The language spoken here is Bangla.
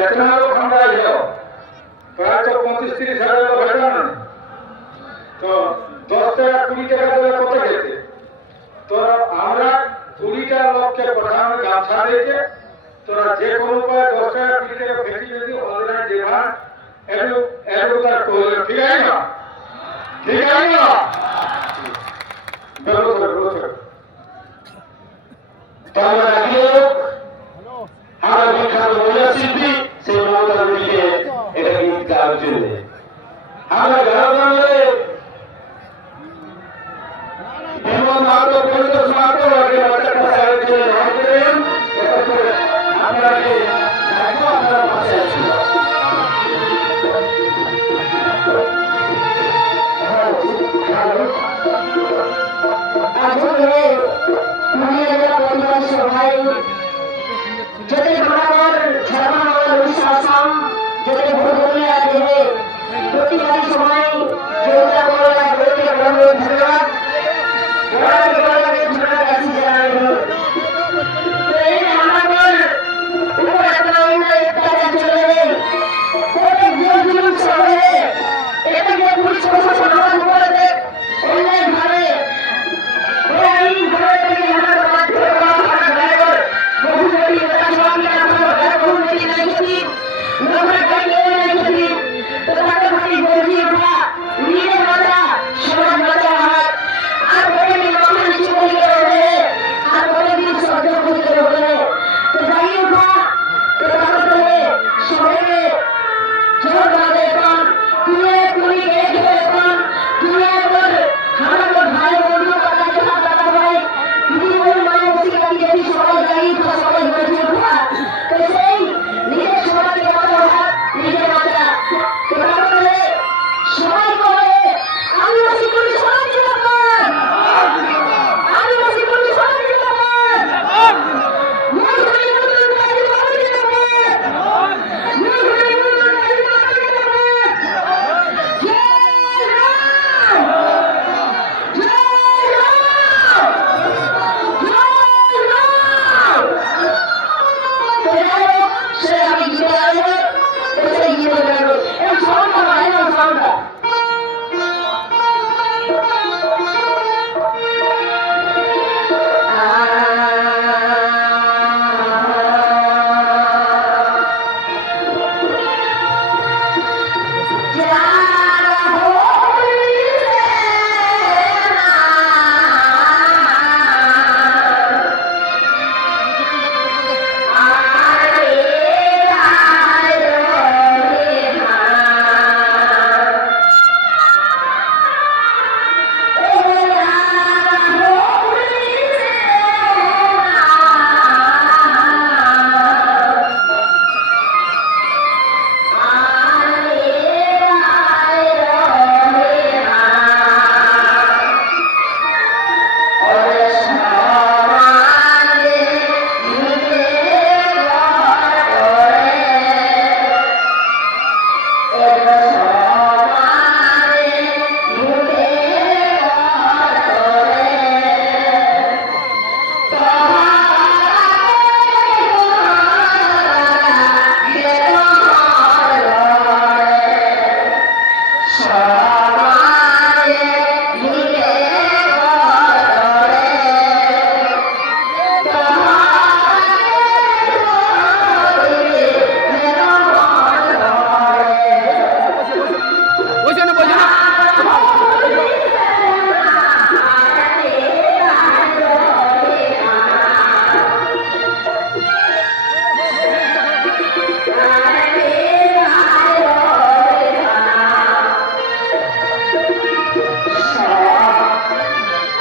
এতনা লোক আমরা যাও প্রায় তো পঁচিশ তিরিশ হাজার লোক হেঁটে না তো দশ টাকা, কুড়ি টাকা দিলে কত গেছে তো আমরা কুড়িটা লোককে পাঠানো গামছা দিয়েছে। তোরা যে কোনো উপায় দশ টাকা, কুড়ি টাকা ফেঁকি যদি অনলাইন দেবা একটু একটু তার করলে ঠিক আছে না? ঠিক আছে না? স্যার বলো গাওয়ার জন্য আমরা গ্রামে বিমল মাহাতো পরিতোষ মাহাতো মুখে